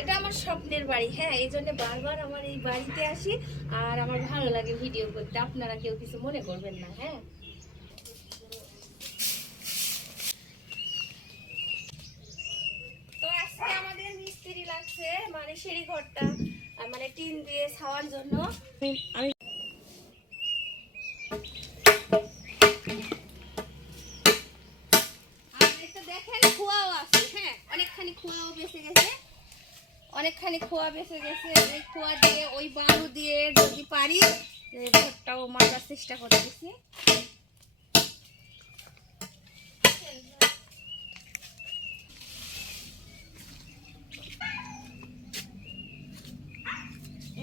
এটা আমার স্বপ্নের বাড়ি। হ্যাঁ, এই জন্য বারবার আমার এই বাড়িতে আসি আর আমার ভালো লাগে ভিডিও করতে। আপনারা কেউ কিছু মনে করবেন না। হ্যাঁ, তো আজকে আমাদের মিস্ত্রি লাগছে, মানে সিঁড়ি ঘরটা মানে টিন দিয়ে ছাওয়ার জন্য। আমি দেখেন খোয়াও আছে। হ্যাঁ, অনেকখানি খোয়াও বেঁচে গেছে, অনেকখানি খোয়া বেঁচে গেছে। ওই খোয়া দিয়ে ওই বালু দিয়ে যদি পারি ঘরটাও মারার চেষ্টা করতেছি।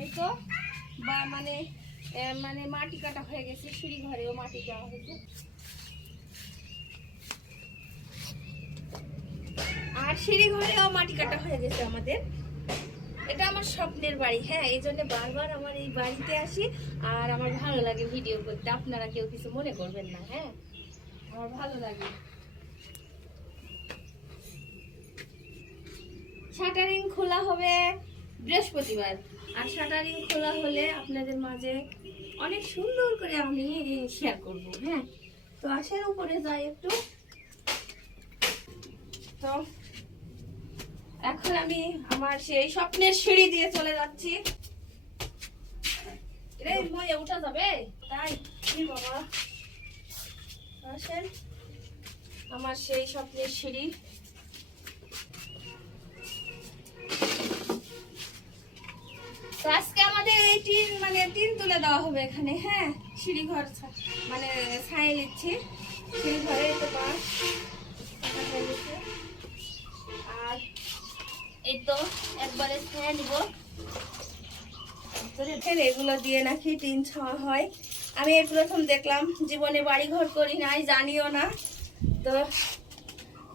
এই তো বা মানে মানে মাটি কাটা হয়ে গেছে, সিঁড়ি ঘরেও মাটি দেওয়া হয়েছে। আর সিঁড়ি ঘরেও মাটি কাটা হয়ে গেছে আমাদের। এটা আমার স্বপ্নের বাড়ি। হ্যাঁ, এই জন্য বারবার আমার এই বাড়িতে আসি আর আমার ভালো লাগে ভিডিও করতে। আপনারা কেউ কিছু মনে করবেন না। হ্যাঁ, আমার ভালো লাগে। শাটারিং খোলা হবে বৃহস্পতিবার, আর শাটারিং খোলা হলে আপনাদের মাঝে অনেক সুন্দর করে আমি শেয়ার করব। হ্যাঁ, তো আসেন উপরে যাই একটু। তো এখন আমি আমার সেই স্বপ্নের সিঁড়ি দিয়ে চলে যাচ্ছি। রে ময়ে উঠা যাবে তাই কি বাবা। আসেন আমার সেই স্বপ্নের সিঁড়ি। তো আজকে আমাদের এই টিন মানে টিন তুলে দেওয়া হবে এখানে। হ্যাঁ, সিঁড়ি ঘর মানে ছাই নিচ্ছি সিঁড়ি ঘরে। তো বাস আর এই তো একবারে ছায়া নিব। এগুলো দিয়ে নাকি টিন ছাওয়া হয়। আমি এই প্রথম দেখলাম, জীবনে বাড়ি ঘর করি নাই, জানিও না। তো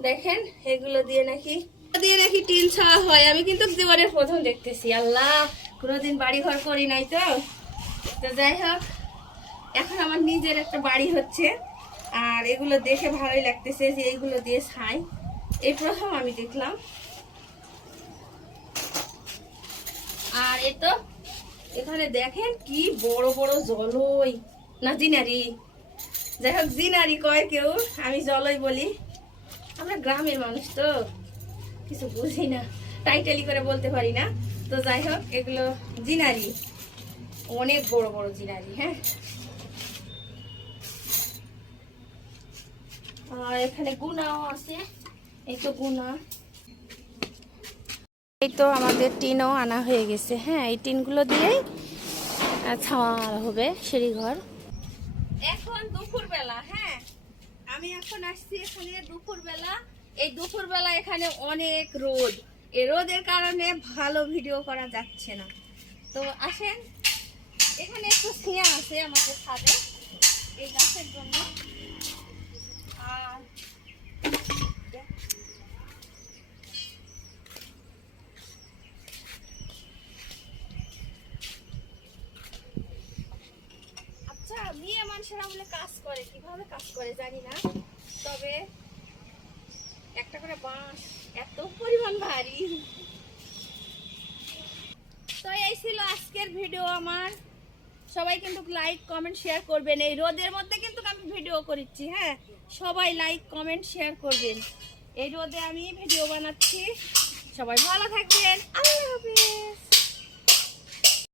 দেখেন এগুলো দিয়ে নাকি টিন ছাওয়া হয়। আমি কিন্তু জীবনের প্রথম দেখতেছি। আল্লাহ, কোনোদিন বাড়ি ঘর করি নাই। তো তো যাই হোক, এখন আমার নিজের একটা বাড়ি হচ্ছে আর এগুলো দেখে ভালোই লাগতেছে যে এইগুলো দিয়ে ছাই। এই প্রথম আমি দেখলাম। আর এই তো এখানে দেখেন কি বড় বড় জলই না জিনারি, যাই হোক জিনারি কয় কেউ, আমি জলই বলি। আমরা গ্রামের মানুষ তো কিছু বুঝি না, টাইটালি করে বলতে পারি না। তো যাই হোক, এগুলো জিনারি, অনেক বড় বড় জিনারি। হ্যাঁ, আর এখানে গুনাও আছে। এই তো গুনা। এই তো আমাদের টিনও আনা হয়ে গেছে। হ্যাঁ, এই টিনগুলো দিয়েই ছাওয়া হবে সিঁড়ি ঘর। এখন দুপুর বেলা। হ্যাঁ, আমি এখন আসছি এখানে দুপুর বেলা। এই দুপুর বেলা এখানে অনেক রোদ, এই রোদের কারণে ভালো ভিডিও করা যাচ্ছে না। তো আসেন, এখানে একটু ছায়া আছে আমাদের ছাদে এই গাছের জন্য। আর আচ্ছা, মেয়ে মানুষেরা বলে কাজ করে, কিভাবে কাজ করে জানি না, তবে একটা করে বাঁশ এত পরিমাণ ভারী। তো এই ছিল আজকের ভিডিও আমার। সবাই কিন্তু লাইক কমেন্ট শেয়ার করবেন। এই রোদের মধ্যে কিন্তু আমি ভিডিও করছি। হ্যাঁ, সবাই লাইক কমেন্ট শেয়ার করবেন। এই রোদে আমি ভিডিও বানাচ্ছি। সবাই ভালো থাকবেন। আল্লাহ হাফেজ।